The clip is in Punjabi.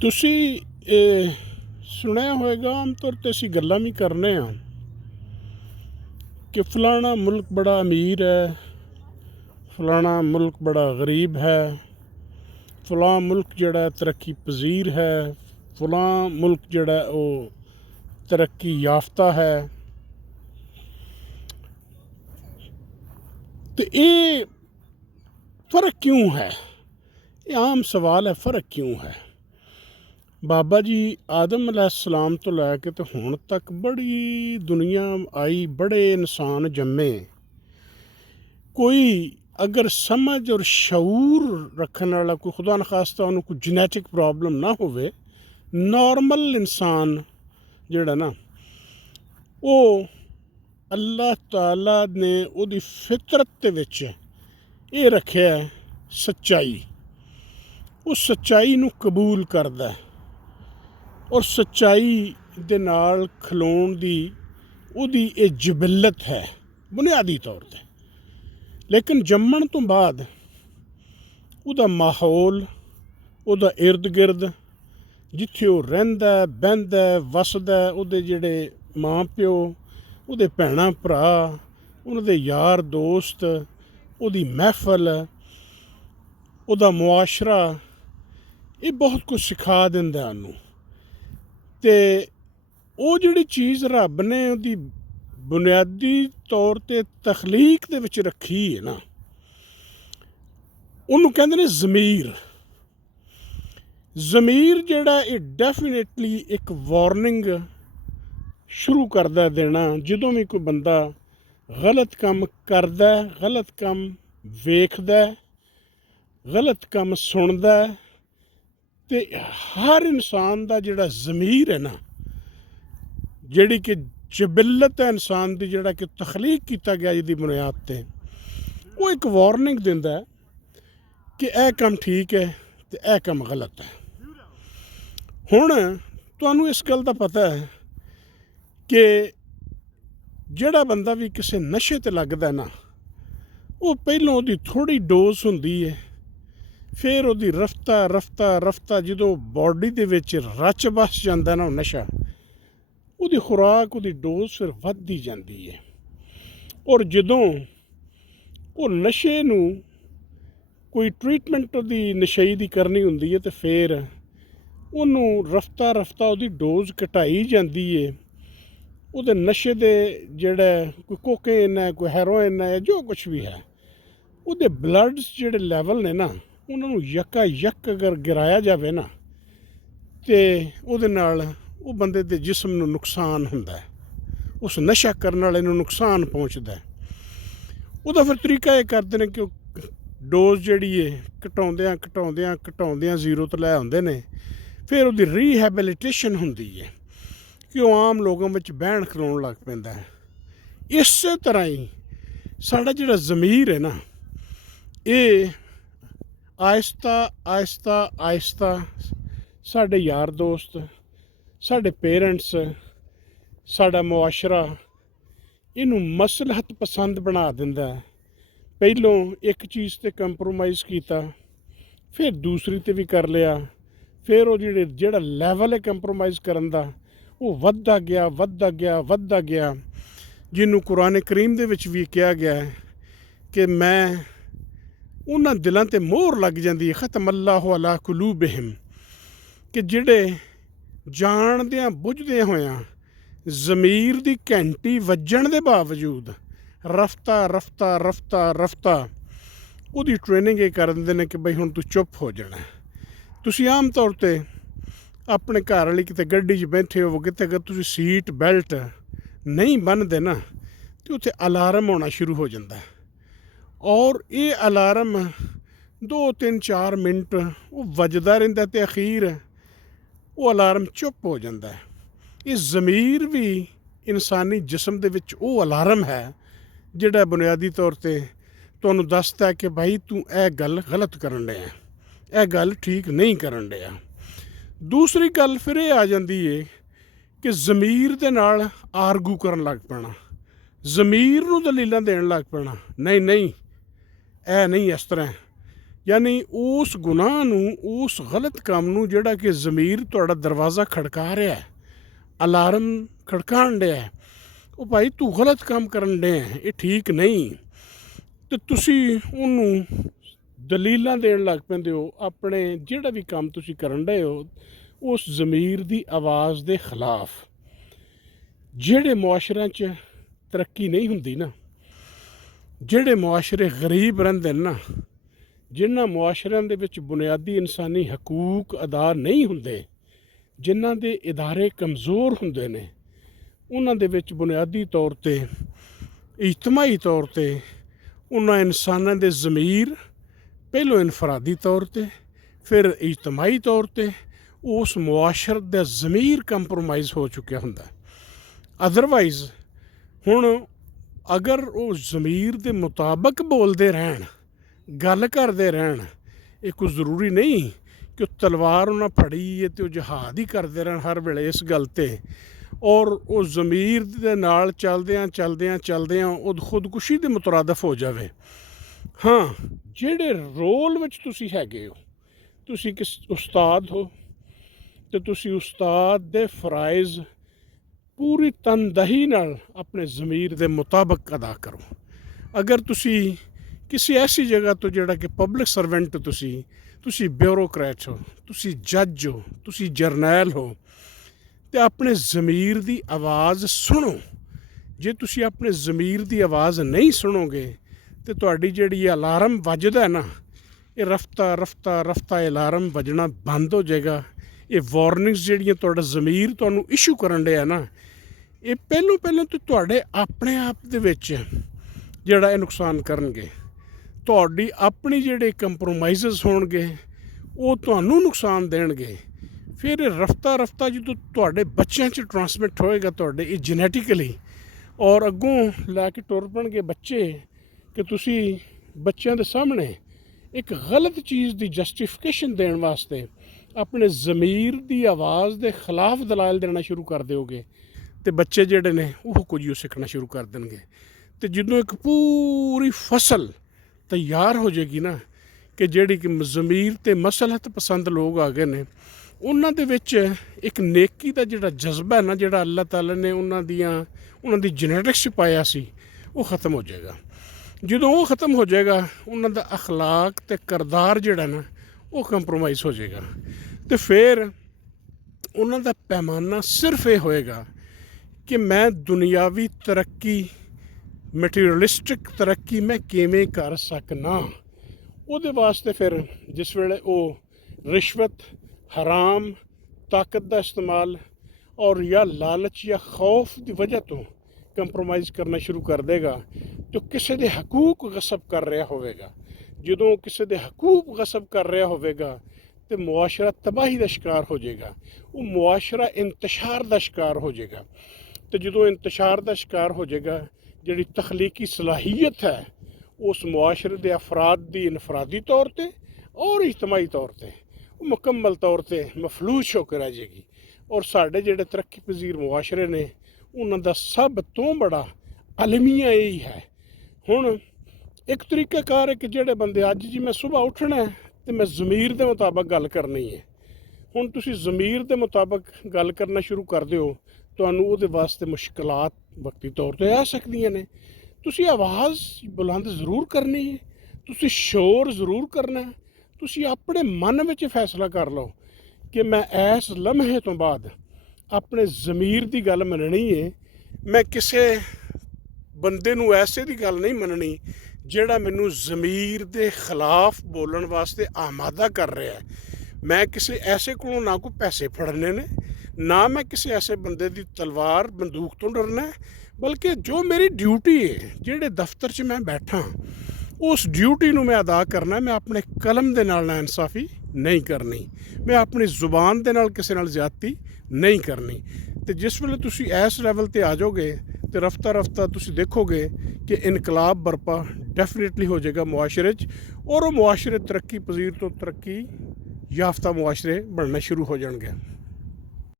ਤੁਸੀਂ ਸੁਣਿਆ ਹੋਵੇਗਾ, ਆਮ ਤੌਰ 'ਤੇ ਅਸੀਂ ਗੱਲਾਂ ਵੀ ਕਰਨੇ ਹਾਂ ਕਿ ਫਲਾਣਾ ਮੁਲਕ ਬੜਾ ਅਮੀਰ ਹੈ, ਫਲਾਣਾ ਮੁਲਕ ਬੜਾ ਗਰੀਬ ਹੈ, ਫਲਾਂ ਮੁਲਕ ਜਿਹੜਾ ਤਰੱਕੀ ਪਜ਼ੀਰ ਹੈ, ਫਲਾਂ ਮੁਲਕ ਜਿਹੜਾ ਉਹ ਤਰੱਕੀ ਯਾਫਤਾ ਹੈ। ਤੇ ਇਹ ਫ਼ਰਕ ਕਿਉਂ ਹੈ? ਇਹ ਆਮ ਸਵਾਲ ਹੈ, ਫ਼ਰਕ ਕਿਉਂ ਹੈ? ਬਾਬਾ ਜੀ ਆਦਮ अलैहिस्सलाम ਤੋਂ ਲੈ ਕੇ ਤੇ ਹੁਣ ਤੱਕ ਬੜੀ ਦੁਨੀਆ ਆਈ, ਬੜੇ ਇਨਸਾਨ ਜੰਮੇ। ਕੋਈ ਅਗਰ ਸਮਝ ਔਰ ਸ਼ਊਰ ਰੱਖਣ ਵਾਲਾ, ਕੋਈ ਖੁਦਾ ਨਖਾਸਤਾ ਉਹਨੂੰ ਕੋਈ ਜੈਨੇਟਿਕ ਪ੍ਰੋਬਲਮ ਨਾ ਹੋਵੇ, ਨੋਰਮਲ ਇਨਸਾਨ ਜਿਹੜਾ ਨਾ, ਉਹ ਅੱਲਾਹ ਤਾਲਾ ਨੇ ਉਹਦੀ ਫਿਤਰਤ ਦੇ ਵਿੱਚ ਇਹ ਰੱਖਿਆ ਸੱਚਾਈ। ਉਹ ਸੱਚਾਈ ਨੂੰ ਕਬੂਲ ਕਰਦਾ ਔਰ ਸੱਚਾਈ ਦੇ ਨਾਲ ਖਲੋਣ ਦੀ ਉਹਦੀ ਇਹ ਜਬਿਲਤ ਹੈ ਬੁਨਿਆਦੀ ਤੌਰ 'ਤੇ। ਲੇਕਿਨ ਜੰਮਣ ਤੋਂ ਬਾਅਦ ਉਹਦਾ ਮਾਹੌਲ, ਉਹਦਾ ਇਰਦ ਗਿਰਦ, ਜਿੱਥੇ ਉਹ ਰਹਿੰਦਾ, ਬਹਿੰਦਾ, ਵਸਦਾ, ਉਹਦੇ ਜਿਹੜੇ ਮਾਂ ਪਿਓ, ਉਹਦੇ ਭੈਣਾਂ ਭਰਾ, ਉਹਨਾਂ ਦੇ ਯਾਰ ਦੋਸਤ, ਉਹਦੀ ਮਹਿਫਲ, ਉਹਦਾ ਮੁਆਸ਼ਰਾ, ਇਹ ਬਹੁਤ ਕੁਝ ਸਿਖਾ ਦਿੰਦਾ ਉਹਨੂੰ। ਅਤੇ ਉਹ ਜਿਹੜੀ ਚੀਜ਼ ਰੱਬ ਨੇ ਉਹਦੀ ਬੁਨਿਆਦੀ ਤੌਰ 'ਤੇ ਤਖਲੀਕ ਦੇ ਵਿੱਚ ਰੱਖੀ ਹੈ ਨਾ, ਉਹਨੂੰ ਕਹਿੰਦੇ ਨੇ ਜ਼ਮੀਰ। ਜ਼ਮੀਰ ਜਿਹੜਾ ਇਹ ਡੈਫੀਨੇਟਲੀ ਇੱਕ ਵਾਰਨਿੰਗ ਸ਼ੁਰੂ ਕਰਦਾ ਦੇਣਾ। ਜਦੋਂ ਵੀ ਕੋਈ ਬੰਦਾ ਗਲਤ ਕੰਮ ਕਰਦਾ, ਗਲਤ ਕੰਮ ਵੇਖਦਾ, ਗਲਤ ਕੰਮ ਸੁਣਦਾ, ਅਤੇ ਹਰ ਇਨਸਾਨ ਦਾ ਜਿਹੜਾ ਜ਼ਮੀਰ ਹੈ ਨਾ, ਜਿਹੜੀ ਕਿ ਜਬਿਲਤ ਹੈ ਇਨਸਾਨ ਦੀ, ਜਿਹੜਾ ਕਿ ਤਖਲੀਕ ਕੀਤਾ ਗਿਆ ਜਿਹਦੀ ਬੁਨਿਆਦ 'ਤੇ, ਉਹ ਇੱਕ ਵਾਰਨਿੰਗ ਦਿੰਦਾ ਕਿ ਇਹ ਕੰਮ ਠੀਕ ਹੈ ਅਤੇ ਇਹ ਕੰਮ ਗਲਤ ਹੈ। ਹੁਣ ਤੁਹਾਨੂੰ ਇਸ ਗੱਲ ਦਾ ਪਤਾ ਹੈ ਕਿ ਜਿਹੜਾ ਬੰਦਾ ਵੀ ਕਿਸੇ ਨਸ਼ੇ 'ਤੇ ਲੱਗਦਾ ਨਾ, ਉਹ ਪਹਿਲਾਂ ਉਹਦੀ ਥੋੜ੍ਹੀ ਡੋਜ਼ ਹੁੰਦੀ ਹੈ, ਫਿਰ ਉਹਦੀ ਰਫਤਾ ਜਦੋਂ ਬਾਡੀ ਦੇ ਵਿੱਚ ਰਚ ਬਸ ਜਾਂਦਾ ਨਾ ਉਹ ਨਸ਼ਾ, ਉਹਦੀ ਖੁਰਾਕ, ਉਹਦੀ ਡੋਜ਼ ਫਿਰ ਵੱਧਦੀ ਜਾਂਦੀ ਹੈ। ਔਰ ਜਦੋਂ ਉਹ ਨਸ਼ੇ ਨੂੰ ਕੋਈ ਟਰੀਟਮੈਂਟ ਉਹਦੀ ਨਸ਼ਈ ਦੀ ਕਰਨੀ ਹੁੰਦੀ ਹੈ, ਤੇ ਫਿਰ ਉਹਨੂੰ ਰਫਤਾ ਉਹਦੀ ਡੋਜ਼ ਘਟਾਈ ਜਾਂਦੀ ਹੈ। ਉਹਦੇ ਨਸ਼ੇ ਦੇ ਜਿਹੜਾ ਕੋਈ ਕੋਕੇਨ ਹੈ, ਕੋਈ ਹੈਰੋਇਨ ਹੈ, ਜੋ ਕੁਛ ਵੀ ਹੈ, ਉਹਦੇ ਬਲੱਡਸ ਜਿਹੜੇ ਲੈਵਲ ਨੇ ਨਾ, ਉਹਨਾਂ ਨੂੰ ਯੱਕ ਅਗਰ ਗਿਰਾਇਆ ਜਾਵੇ ਨਾ, ਅਤੇ ਉਹਦੇ ਨਾਲ ਉਹ ਬੰਦੇ ਦੇ ਜਿਸਮ ਨੂੰ ਨੁਕਸਾਨ ਹੁੰਦਾ, ਉਸ ਨਸ਼ਾ ਕਰਨ ਵਾਲੇ ਨੂੰ ਨੁਕਸਾਨ ਪਹੁੰਚਦਾ। ਉਹਦਾ ਫਿਰ ਤਰੀਕਾ ਇਹ ਕਰਦੇ ਨੇ ਕਿ ਉਹ ਡੋਜ਼ ਜਿਹੜੀ ਹੈ ਘਟਾਉਂਦਿਆਂ ਜ਼ੀਰੋ ਤੋਂ ਲੈ ਆਉਂਦੇ ਨੇ। ਫਿਰ ਉਹਦੀ ਰੀਹੈਬਿਲਿਟੇਸ਼ਨ ਹੁੰਦੀ ਹੈ ਕਿ ਉਹ ਆਮ ਲੋਕਾਂ ਵਿੱਚ ਬਹਿਣ ਖਲੋਣ ਲੱਗ ਪੈਂਦਾ ਹੈ। ਇਸੇ ਤਰ੍ਹਾਂ ਹੀ ਸਾਡਾ ਜਿਹੜਾ ਜ਼ਮੀਰ ਹੈ ਨਾ, ਇਹ ਆਹਿਸਤਾ ਸਾਡੇ ਯਾਰ ਦੋਸਤ, ਸਾਡੇ ਪੇਰੈਂਟਸ, ਸਾਡਾ ਮੁਆਸ਼ਰਾ ਇਹਨੂੰ ਮਸਲਹਤ ਪਸੰਦ ਬਣਾ ਦਿੰਦਾ। ਪਹਿਲੋਂ ਇੱਕ ਚੀਜ਼ 'ਤੇ ਕੰਪਰੋਮਾਈਜ਼ ਕੀਤਾ, ਫਿਰ ਦੂਸਰੀ 'ਤੇ ਵੀ ਕਰ ਲਿਆ, ਫਿਰ ਉਹ ਜਿਹੜਾ ਲੈਵਲ ਹੈ ਕੰਪਰੋਮਾਈਜ਼ ਕਰਨ ਦਾ, ਉਹ ਵੱਧਦਾ ਗਿਆ, ਜਿਹਨੂੰ ਕੁਰਾਨ ਕਰੀਮ ਦੇ ਵਿੱਚ ਵੀ ਕਿਹਾ ਗਿਆ ਹੈ ਕਿ ਮੈਂ ਉਹਨਾਂ ਦਿਲਾਂ 'ਤੇ ਮੋਹਰ ਲੱਗ ਜਾਂਦੀ ਹੈ, ਖਤਮ ਅੱਲਾਹੁ ਅਲਾ ਕੁਲੂਬਿਹਿਮ, ਕਿ ਜਿਹੜੇ ਜਾਣਦਿਆਂ ਬੁੱਝਦਿਆਂ ਹੋਇਆਂ ਜ਼ਮੀਰ ਦੀ ਘੰਟੀ ਵੱਜਣ ਦੇ ਬਾਵਜੂਦ ਰਫਤਾ ਉਹਦੀ ਟ੍ਰੇਨਿੰਗ ਇਹ ਕਰ ਦਿੰਦੇ ਨੇ ਕਿ ਬਈ ਹੁਣ ਤੂੰ ਚੁੱਪ ਹੋ ਜਾਣਾ। ਤੁਸੀਂ ਆਮ ਤੌਰ 'ਤੇ ਆਪਣੇ ਘਰ ਵਾਲੀ ਕਿਤੇ ਗੱਡੀ 'ਚ ਬੈਠੇ ਹੋਵੋਗੇ, ਤੇ ਅਗਰ ਤੁਸੀਂ ਸੀਟ ਬੈਲਟ ਨਹੀਂ ਬੰਨ੍ਹਦੇ ਨਾ, ਅਤੇ ਉੱਥੇ ਅਲਾਰਮ ਹੋਣਾ ਸ਼ੁਰੂ ਹੋ ਜਾਂਦਾ। ਔਰ ਇਹ ਅਲਾਰਮ 2-3-4 ਮਿੰਟ ਉਹ ਵੱਜਦਾ ਰਹਿੰਦਾ, ਅਤੇ ਅਖੀਰ ਉਹ ਅਲਾਰਮ ਚੁੱਪ ਹੋ ਜਾਂਦਾ। ਇਹ ਜ਼ਮੀਰ ਵੀ ਇਨਸਾਨੀ ਜਿਸਮ ਦੇ ਵਿੱਚ ਉਹ ਅਲਾਰਮ ਹੈ ਜਿਹੜਾ ਬੁਨਿਆਦੀ ਤੌਰ 'ਤੇ ਤੁਹਾਨੂੰ ਦੱਸਦਾ ਕਿ ਭਾਈ ਤੂੰ ਇਹ ਗੱਲ ਗਲਤ ਕਰਨ ਡਿਆ, ਇਹ ਗੱਲ ਠੀਕ ਨਹੀਂ ਕਰਨ ਡਿਆ। ਦੂਸਰੀ ਗੱਲ ਫਿਰ ਇਹ ਆ ਜਾਂਦੀ ਹੈ ਕਿ ਜ਼ਮੀਰ ਦੇ ਨਾਲ ਆਰਗੂ ਕਰਨ ਲੱਗ ਪੈਣਾ, ਜ਼ਮੀਰ ਨੂੰ ਦਲੀਲਾਂ ਦੇਣ ਲੱਗ ਪੈਣਾ, ਨਹੀਂ ਇਹ ਨਹੀਂ ਇਸ ਤਰ੍ਹਾਂ, ਯਾਨੀ ਉਸ ਗੁਨਾਹ ਨੂੰ, ਉਸ ਗਲਤ ਕੰਮ ਨੂੰ ਜਿਹੜਾ ਕਿ ਜ਼ਮੀਰ ਤੁਹਾਡਾ ਦਰਵਾਜ਼ਾ ਖੜਕਾ ਰਿਹਾ ਹੈ, ਅਲਾਰਮ ਖੜਕਾਉਣ ਡਿਆ ਹੈ, ਉਹ ਭਾਈ ਤੂੰ ਗਲਤ ਕੰਮ ਕਰਨ ਡਿਆ, ਇਹ ਠੀਕ ਨਹੀਂ। ਤੇ ਤੁਸੀਂ ਉਹਨੂੰ ਦਲੀਲਾਂ ਦੇਣ ਲੱਗ ਪੈਂਦੇ ਹੋ ਆਪਣੇ ਜਿਹੜਾ ਵੀ ਕੰਮ ਤੁਸੀਂ ਕਰਨ ਡਏ ਹੋ ਉਸ ਜ਼ਮੀਰ ਦੀ ਆਵਾਜ਼ ਦੇ ਖਿਲਾਫ। ਜਿਹੜੇ ਮੁਆਸ਼ਰਿਆਂ 'ਚ ਤਰੱਕੀ ਨਹੀਂ ਹੁੰਦੀ ਨਾ, ਜਿਹੜੇ ਮੁਆਸ਼ਰੇ ਗਰੀਬ ਰਹਿੰਦੇ ਨੇ ਨਾ, ਜਿਨ੍ਹਾਂ ਮੁਆਸ਼ਰਿਆਂ ਦੇ ਵਿੱਚ ਬੁਨਿਆਦੀ ਇਨਸਾਨੀ ਹਕੂਕ ਅਦਾ ਨਹੀਂ ਹੁੰਦੇ, ਜਿਨ੍ਹਾਂ ਦੇ ਇਦਾਰੇ ਕਮਜ਼ੋਰ ਹੁੰਦੇ ਨੇ, ਉਹਨਾਂ ਦੇ ਵਿੱਚ ਬੁਨਿਆਦੀ ਤੌਰ 'ਤੇ, ਇਜਤਮਾਈ ਤੌਰ 'ਤੇ ਉਹਨਾਂ ਇਨਸਾਨਾਂ ਦੇ ਜ਼ਮੀਰ ਪਹਿਲੋਂ ਇਨਫਰਾਦੀ ਤੌਰ 'ਤੇ ਫਿਰ ਇਜਤਮਾਈ ਤੌਰ 'ਤੇ ਉਸ ਮੁਆਸ਼ਰਤ ਦਾ ਜ਼ਮੀਰ ਕੰਪਰੋਮਾਈਜ਼ ਹੋ ਚੁੱਕਿਆ ਹੁੰਦਾ। ਅਦਰਵਾਈਜ਼ ਹੁਣ ਅਗਰ ਉਹ ਜ਼ਮੀਰ ਦੇ ਮੁਤਾਬਕ ਬੋਲਦੇ ਰਹਿਣ, ਗੱਲ ਕਰਦੇ ਰਹਿਣ, ਇਹ ਕੋਈ ਜ਼ਰੂਰੀ ਨਹੀਂ ਕਿ ਉਹ ਤਲਵਾਰ ਉਹਨਾਂ ਫੜੀ ਹੈ ਅਤੇ ਉਹ ਜਹਾਦ ਹੀ ਕਰਦੇ ਰਹਿਣ ਹਰ ਵੇਲੇ ਇਸ ਗੱਲ 'ਤੇ, ਔਰ ਉਹ ਜ਼ਮੀਰ ਦੇ ਨਾਲ ਚਲਦਿਆਂ ਉਹ ਖੁਦਕੁਸ਼ੀ ਦੇ ਮੁਤਰਾਦਫ ਹੋ ਜਾਵੇ। ਹਾਂ, ਜਿਹੜੇ ਰੋਲ ਵਿੱਚ ਤੁਸੀਂ ਹੈਗੇ ਹੋ, ਤੁਸੀਂ ਕਿਸ ਉਸਤਾਦ ਹੋ ਅਤੇ ਤੁਸੀਂ ਉਸਤਾਦ ਦੇ ਫਰਾਇਜ਼ ਪੂਰੀ ਤਨਦਹੀ ਨਾਲ ਆਪਣੇ ਜ਼ਮੀਰ ਦੇ ਮੁਤਾਬਕ ਅਦਾ ਕਰੋ। ਅਗਰ ਤੁਸੀਂ ਕਿਸੇ ਐਸੀ ਜਗ੍ਹਾ ਤੋਂ ਜਿਹੜਾ ਕਿ ਪਬਲਿਕ ਸਰਵੈਂਟ ਤੁਸੀਂ ਬਿਊਰੋਕਰੈਟ ਹੋ, ਤੁਸੀਂ ਜੱਜ ਹੋ, ਤੁਸੀਂ ਜਰਨੈਲ ਹੋ, ਅਤੇ ਆਪਣੇ ਜ਼ਮੀਰ ਦੀ ਆਵਾਜ਼ ਸੁਣੋ। ਜੇ ਤੁਸੀਂ ਆਪਣੇ ਜ਼ਮੀਰ ਦੀ ਆਵਾਜ਼ ਨਹੀਂ ਸੁਣੋਗੇ ਅਤੇ ਤੁਹਾਡੀ ਜਿਹੜੀ ਅਲਾਰਮ ਵੱਜਦਾ ਨਾ, ਇਹ ਰਫਤਾ ਅਲਾਰਮ ਵੱਜਣਾ ਬੰਦ ਹੋ ਜਾਏਗਾ। ਇਹ ਵਾਰਨਿੰਗਸ ਜਿਹੜੀਆਂ ਤੁਹਾਡਾ ਜ਼ਮੀਰ ਤੁਹਾਨੂੰ ਇਸ਼ੂ ਕਰਨ ਡਿਆ ਨਾ, ਇਹ ਪਹਿਲੋਂ ਤਾਂ ਤੁਹਾਡੇ ਆਪਣੇ ਆਪ ਦੇ ਵਿੱਚ ਜਿਹੜਾ ਇਹ ਨੁਕਸਾਨ ਕਰਨਗੇ। ਤੁਹਾਡੀ ਆਪਣੀ ਜਿਹੜੇ ਕੰਪਰੋਮਾਈਜ਼ਸ ਹੋਣਗੇ ਉਹ ਤੁਹਾਨੂੰ ਨੁਕਸਾਨ ਦੇਣਗੇ। ਫਿਰ ਇਹ ਰਫਤਾ ਜਦੋਂ ਤੁਹਾਡੇ ਬੱਚਿਆਂ 'ਚ ਟਰਾਂਸਮਿਟ ਹੋਏਗਾ, ਤੁਹਾਡੇ ਇਹ ਜੈਨੇਟਿਕਲੀ, ਔਰ ਅੱਗੋਂ ਲੈ ਕੇ ਟੁਰ ਪਣਗੇ ਬੱਚੇ ਕਿ ਤੁਸੀਂ ਬੱਚਿਆਂ ਦੇ ਸਾਹਮਣੇ ਇੱਕ ਗਲਤ ਚੀਜ਼ ਦੀ ਜਸਟੀਫਿਕੇਸ਼ਨ ਦੇਣ ਵਾਸਤੇ ਆਪਣੇ ਜ਼ਮੀਰ ਦੀ ਆਵਾਜ਼ ਦੇ ਖਿਲਾਫ ਦਲਾਇਲ ਦੇਣਾ ਸ਼ੁਰੂ ਕਰ ਦਿਓਗੇ, ਅਤੇ ਬੱਚੇ ਜਿਹੜੇ ਨੇ ਉਹ ਕੁਝ ਹੀ ਸਿੱਖਣਾ ਸ਼ੁਰੂ ਕਰ ਦੇਣਗੇ। ਅਤੇ ਜਦੋਂ ਇੱਕ ਪੂਰੀ ਫਸਲ ਤਿਆਰ ਹੋ ਜਾਏਗੀ ਨਾ, ਕਿ ਜਿਹੜੀ ਕਿ ਜ਼ਮੀਰ ਅਤੇ ਮਸਲਹਤ ਪਸੰਦ ਲੋਕ ਆ ਗਏ ਨੇ, ਉਹਨਾਂ ਦੇ ਵਿੱਚ ਇੱਕ ਨੇਕੀ ਦਾ ਜਿਹੜਾ ਜਜ਼ਬਾ ਹੈ ਨਾ, ਜਿਹੜਾ ਅੱਲਾਹ ਤਾਲਾ ਨੇ ਉਹਨਾਂ ਦੀ ਜੈਨੇਟਿਕਸ 'ਚ ਪਾਇਆ ਸੀ, ਉਹ ਖ਼ਤਮ ਹੋ ਜਾਏਗਾ। ਜਦੋਂ ਉਹ ਖ਼ਤਮ ਹੋ ਜਾਏਗਾ, ਉਹਨਾਂ ਦਾ ਅਖਲਾਕ ਅਤੇ ਕਿਰਦਾਰ ਜਿਹੜਾ ਨਾ ਉਹ ਕੰਪਰੋਮਾਈਜ਼ ਹੋ ਜਾਏਗਾ, ਅਤੇ ਫਿਰ ਉਹਨਾਂ ਦਾ ਪੈਮਾਨਾ ਸਿਰਫ ਇਹ ਹੋਏਗਾ ਕਿ ਮੈਂ ਦੁਨਿਆਵੀ ਤਰੱਕੀ, ਮਟੀਰੀਅਲਿਸਟਿਕ ਤਰੱਕੀ ਮੈਂ ਕਿਵੇਂ ਕਰ ਸਕਣਾ। ਉਹਦੇ ਵਾਸਤੇ ਫਿਰ ਜਿਸ ਵੇਲੇ ਉਹ ਰਿਸ਼ਵਤ, ਹਰਾਮ, ਤਾਕਤ ਦਾ ਇਸਤੇਮਾਲ ਔਰ ਜਾਂ ਲਾਲਚ ਜਾਂ ਖੌਫ ਦੀ ਵਜ੍ਹਾ ਤੋਂ ਕੰਪਰੋਮਾਈਜ਼ ਕਰਨਾ ਸ਼ੁਰੂ ਕਰ ਦੇਗਾ, ਤਾਂ ਕਿਸੇ ਦੇ ਹਕੂਕ ਗਸਬ ਕਰ ਰਿਹਾ ਹੋਵੇਗਾ। ਜਦੋਂ ਕਿਸੇ ਦੇ ਹਕੂਕ ਗਸਬ ਕਰ ਰਿਹਾ ਹੋਵੇਗਾ ਤੇ ਮੁਆਸ਼ਰਾ ਤਬਾਹੀ ਦਾ ਸ਼ਿਕਾਰ ਹੋ ਜਾਏਗਾ। ਉਹ ਮੁਆਸ਼ਰਾ ਇੰਤਸ਼ਾਰ ਦਾ ਸ਼ਿਕਾਰ ਹੋ ਜਾਏਗਾ, ਤੇ ਜਦੋਂ ਇੰਤਸ਼ਾਰ ਦਾ ਸ਼ਿਕਾਰ ਹੋ ਜਾਏਗਾ, ਜਿਹੜੀ ਤਖਲੀਕੀ ਸਲਾਹੀਅਤ ਹੈ ਉਸ ਮੁਆਸ਼ਰੇ ਦੇ ਅਫਰਾਦ ਦੀ ਇਨਫਰਾਦੀ ਤੌਰ 'ਤੇ ਔਰ ਇਜਤਮਾਈ ਤੌਰ 'ਤੇ ਉਹ ਮੁਕੰਮਲ ਤੌਰ 'ਤੇ ਮਫਲੂਜ ਹੋ ਕੇ ਰਹਿ ਜਾਏਗੀ। ਔਰ ਸਾਡੇ ਜਿਹੜੇ ਤਰੱਕੀ ਪਜ਼ੀਰ ਮੁਆਸ਼ਰੇ ਨੇ, ਉਹਨਾਂ ਦਾ ਸਭ ਤੋਂ ਬੜਾ ਅਲਮੀਆ ਇਹੀ ਹੈ। ਹੁਣ ਇੱਕ ਤਰੀਕਾਕਾਰ ਹੈ ਕਿ ਜਿਹੜੇ ਬੰਦੇ ਅੱਜ ਜੀ ਮੈਂ ਸੁਬਾਹ ਉੱਠਣਾ ਹੈ ਅਤੇ ਮੈਂ ਜ਼ਮੀਰ ਦੇ ਮੁਤਾਬਕ ਗੱਲ ਕਰਨੀ ਹੈ। ਹੁਣ ਤੁਸੀਂ ਜ਼ਮੀਰ ਦੇ ਮੁਤਾਬਕ ਗੱਲ ਕਰਨਾ ਸ਼ੁਰੂ ਕਰ ਦਿਓ, ਤੁਹਾਨੂੰ ਉਹਦੇ ਵਾਸਤੇ ਮੁਸ਼ਕਲਾਤ ਵਕਤੀ ਤੌਰ 'ਤੇ ਆ ਸਕਦੀਆਂ ਨੇ। ਤੁਸੀਂ ਆਵਾਜ਼ ਬੁਲੰਦ ਜ਼ਰੂਰ ਕਰਨੀ ਹੈ, ਤੁਸੀਂ ਸ਼ੋਰ ਜ਼ਰੂਰ ਕਰਨਾ ਹੈ। ਤੁਸੀਂ ਆਪਣੇ ਮਨ ਵਿੱਚ ਫੈਸਲਾ ਕਰ ਲਓ ਕਿ ਮੈਂ ਇਸ ਲਮਹੇ ਤੋਂ ਬਾਅਦ ਆਪਣੇ ਜ਼ਮੀਰ ਦੀ ਗੱਲ ਮੰਨਣੀ ਹੈ। ਮੈਂ ਕਿਸੇ ਬੰਦੇ ਨੂੰ ਐਸੇ ਦੀ ਗੱਲ ਨਹੀਂ ਮੰਨਣੀ ਜਿਹੜਾ ਮੈਨੂੰ ਜ਼ਮੀਰ ਦੇ ਖਿਲਾਫ ਬੋਲਣ ਵਾਸਤੇ ਆਮਾਦਾ ਕਰ ਰਿਹਾ ਹੈ। ਮੈਂ ਕਿਸੇ ਐਸੇ ਕੋਲੋਂ ਨਾ ਕੋਈ ਪੈਸੇ ਫੜਨੇ ਨੇ, ਨਾ ਮੈਂ ਕਿਸੇ ਐਸੇ ਬੰਦੇ ਦੀ ਤਲਵਾਰ ਬੰਦੂਕ ਤੋਂ ਡਰਨਾ ਹੈ, ਬਲਕਿ ਜੋ ਮੇਰੀ ਡਿਊਟੀ ਹੈ, ਜਿਹੜੇ ਦਫ਼ਤਰ 'ਚ ਮੈਂ ਬੈਠਾ ਉਸ ਡਿਊਟੀ ਨੂੰ ਮੈਂ ਅਦਾ ਕਰਨਾ। ਮੈਂ ਆਪਣੇ ਕਲਮ ਦੇ ਨਾਲ ਨਾਇਨਸਾਫੀ ਨਹੀਂ ਕਰਨੀ, ਮੈਂ ਆਪਣੀ ਜ਼ੁਬਾਨ ਦੇ ਨਾਲ ਕਿਸੇ ਨਾਲ ਜ਼ਿਆਦਤੀ ਨਹੀਂ ਕਰਨੀ। ਅਤੇ ਜਿਸ ਵੇਲੇ ਤੁਸੀਂ ਇਸ ਲੈਵਲ 'ਤੇ ਆ ਜਾਓਗੇ ਅਤੇ ਰਫਤਾ ਤੁਸੀਂ ਦੇਖੋਗੇ ਕਿ ਇਨਕਲਾਬ ਬਰਪਾ ਡੈਫੀਨੇਟਲੀ ਹੋ ਜਾਏਗਾ ਮੁਆਸ਼ਰੇ 'ਚ, ਔਰ ਉਹ ਮੁਆਸ਼ਰੇ ਤਰੱਕੀ ਪਜ਼ੀਰ ਤੋਂ ਤਰੱਕੀ ਯਾਫਤਾ ਮੁਆਸ਼ਰੇ ਬਣਨਾ ਸ਼ੁਰੂ ਹੋ ਜਾਣਗੇ।